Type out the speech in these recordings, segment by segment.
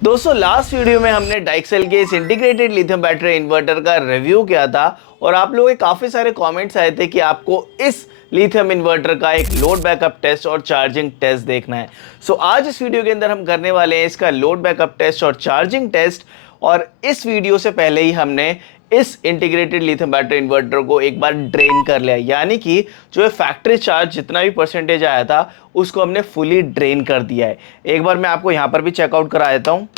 दोस्तों last video में हमने डाइक्सेल के इस इंटीग्रेटेड लिथियम बैटरी इन्वर्टर का रिव्यू किया था और आप लोगों के काफी सारे कमेंट्स आए थे कि आपको इस लिथियम इन्वर्टर का एक लोड बैकअप टेस्ट और चार्जिंग टेस्ट देखना है। आज इस वीडियो के अंदर हम करने वाले हैं इसका लोड बैकअप टेस्ट और चार्जिंग टेस्ट। और इस वीडियो से पहले ही हमने इस इंटीग्रेटेड लिथियम बैटरी इन्वर्टर को एक बार ड्रेन कर लिया, यानी कि जो फैक्ट्री चार्ज जितना भी परसेंटेज आया था उसको हमने फुली ड्रेन कर दिया है। एक बार मैं आपको यहाँ पर भी चेकआउट करा देता हूँ।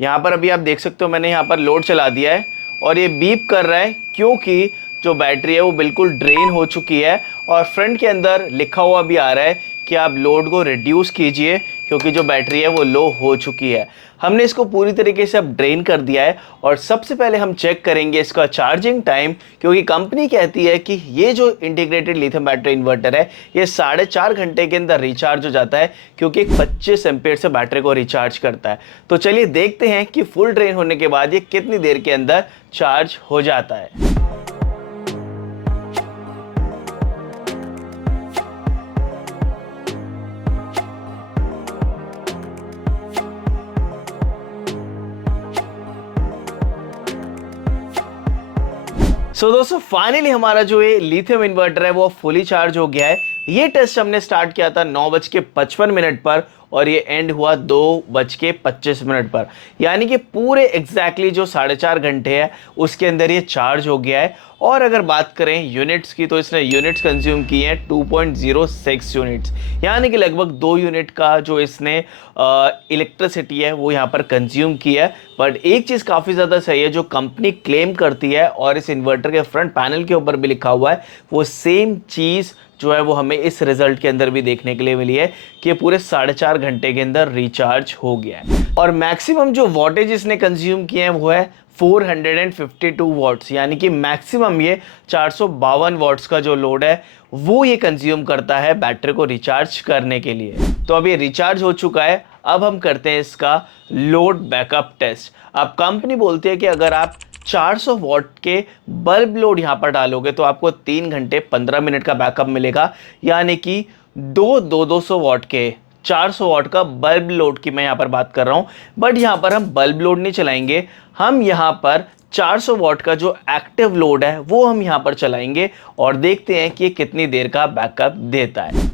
यहाँ पर अभी आप देख सकते हो मैंने यहाँ पर लोड चला दिया है और ये बीप कर रहा है क्योंकि जो बैटरी है वो बिल्कुल ड्रेन हो चुकी है और फ्रंट के अंदर लिखा हुआ भी आ रहा है कि आप लोड को रिड्यूस कीजिए क्योंकि जो बैटरी है वो लो हो चुकी है। हमने इसको पूरी तरीके से अब ड्रेन कर दिया है और सबसे पहले हम चेक करेंगे इसका चार्जिंग टाइम, क्योंकि कंपनी कहती है कि ये जो इंटीग्रेटेड लिथियम बैटरी इन्वर्टर है ये 4.5 घंटे के अंदर रिचार्ज हो जाता है क्योंकि 25 एम्पेयर से बैटरी को रिचार्ज करता है। तो चलिए देखते हैं कि फुल ड्रेन होने के बाद ये कितनी देर के अंदर चार्ज हो जाता है। दोस्तों फाइनली हमारा जो ये लिथियम इन्वर्टर है वो फुली चार्ज हो गया है। ये टेस्ट हमने स्टार्ट किया था 9:55 पर और ये एंड हुआ 2:25 पर, यानी कि पूरे एग्जैक्टली जो 4.5 घंटे है उसके अंदर ये चार्ज हो गया है। और अगर बात करें यूनिट्स की तो इसने यूनिट्स कंज्यूम किए हैं 2.06 यूनिट्स, यानी कि लगभग 2 यूनिट का जो इसने इलेक्ट्रिसिटी है वो यहाँ पर कंज्यूम किया है। बट एक चीज़ काफ़ी ज़्यादा सही है जो कंपनी क्लेम करती है और इस इन्वर्टर के फ्रंट पैनल के ऊपर भी लिखा हुआ है, वो सेम चीज़ जो है वो हमें इस रिजल्ट के अंदर भी देखने के लिए मिली है कि पूरे 4.5 घंटे के अंदर रिचार्ज हो गया है। और मैक्सिमम जो वॉटेज इसने कंज्यूम किए हैं वो है 452 वॉट्स, यानी कि मैक्सिमम ये 452 वॉट्स का जो लोड है वो ये कंज्यूम करता है बैटरी को रिचार्ज करने के लिए। तो अब ये रिचार्ज हो चुका है, अब हम करते हैं इसका लोड बैकअप टेस्ट। अब कंपनी बोलती है कि अगर आप 400 वॉट के बल्ब लोड यहाँ पर डालोगे तो आपको 3 घंटे 15 मिनट का बैकअप मिलेगा, यानी कि 200 वॉट के 400 वॉट का बल्ब लोड की मैं यहाँ पर बात कर रहा हूँ। बट यहाँ पर हम बल्ब लोड नहीं चलाएंगे, हम यहाँ पर 400 वॉट का जो एक्टिव लोड है वो हम यहाँ पर चलाएंगे और देखते हैं कि ये कितनी देर का बैकअप देता है।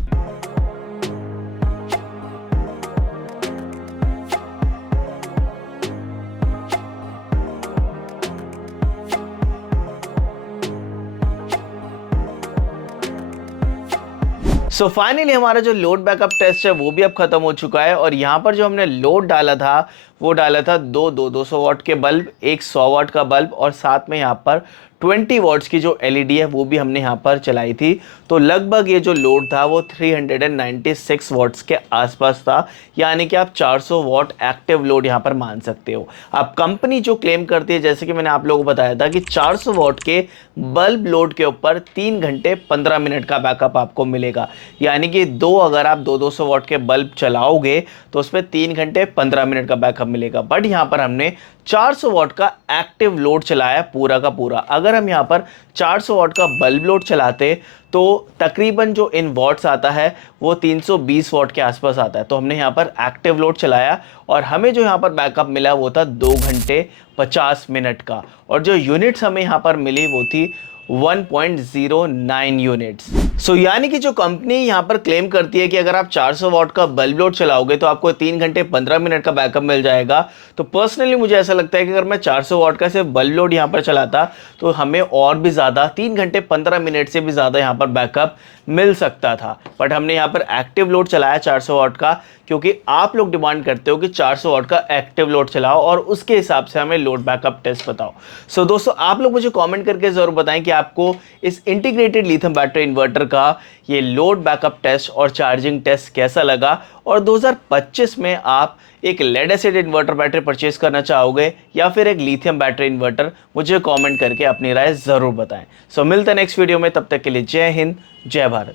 फाइनली हमारा जो लोड बैकअप टेस्ट है वो भी अब खत्म हो चुका है और यहाँ पर जो हमने लोड डाला था वो डाला था 200 वॉट के बल्ब, एक 100 वॉट का बल्ब और साथ में यहाँ पर 20 वॉट्स की जो एलईडी है वो भी हमने यहाँ पर चलाई थी। तो लगभग ये जो लोड था वो 396 वॉट्स के आसपास था, यानी कि आप 400 वॉट एक्टिव लोड यहाँ पर मान सकते हो। अब कंपनी जो क्लेम करती है, जैसे कि मैंने आप लोगों को बताया था कि 400 वॉट के बल्ब लोड के ऊपर 3 घंटे 15 मिनट का बैकअप आपको मिलेगा, यानी कि अगर आप 200 वॉट के बल्ब चलाओगे तो उसमें 3 घंटे 15 मिनट का बैकअप मिलेगा। बट यहाँ पर हमने 400 वॉट का एक्टिव लोड चलाया पूरा का पूरा। अगर हम यहाँ पर 400 वॉट का बल्ब लोड चलाते तो तकरीबन जो इन वॉट्स आता है वो 320 वॉट के आसपास आता है। तो हमने यहाँ पर एक्टिव लोड चलाया और हमें जो यहाँ पर बैकअप मिला वो था 2 घंटे 50 मिनट का और जो यूनिट्स हमें यहाँ पर मिली वो थी 1.09 यूनिट्स। यानी कि जो कंपनी यहाँ पर क्लेम करती है कि अगर आप 400 वॉट का बल्ब लोड चलाओगे तो आपको 3 घंटे 15 मिनट का बैकअप मिल जाएगा। तो पर्सनली मुझे ऐसा लगता है कि अगर मैं 400 वॉट का सिर्फ बल्ब लोड यहाँ पर चलाता तो हमें और भी ज़्यादा 3 घंटे 15 मिनट से भी ज़्यादा यहाँ पर बैकअप मिल सकता था। बट हमने यहाँ पर एक्टिव लोड चलाया 400 वॉट का क्योंकि आप लोग डिमांड करते हो कि 400 वॉट का एक्टिव लोड चलाओ और उसके हिसाब से हमें लोड बैकअप टेस्ट बताओ। दोस्तों आप लोग मुझे कमेंट करके ज़रूर बताएं कि आपको इस इंटीग्रेटेड लिथियम बैटरी इन्वर्टर का ये लोड बैकअप टेस्ट और चार्जिंग टेस्ट कैसा लगा और 2025 में आप एक lead acid inverter battery purchase करना चाहोगे या फिर एक लिथियम बैटरी इन्वर्टर, मुझे कमेंट करके अपनी राय ज़रूर बताएं। मिलते हैं नेक्स्ट वीडियो में, तब तक के लिए जय हिंद जय भारत।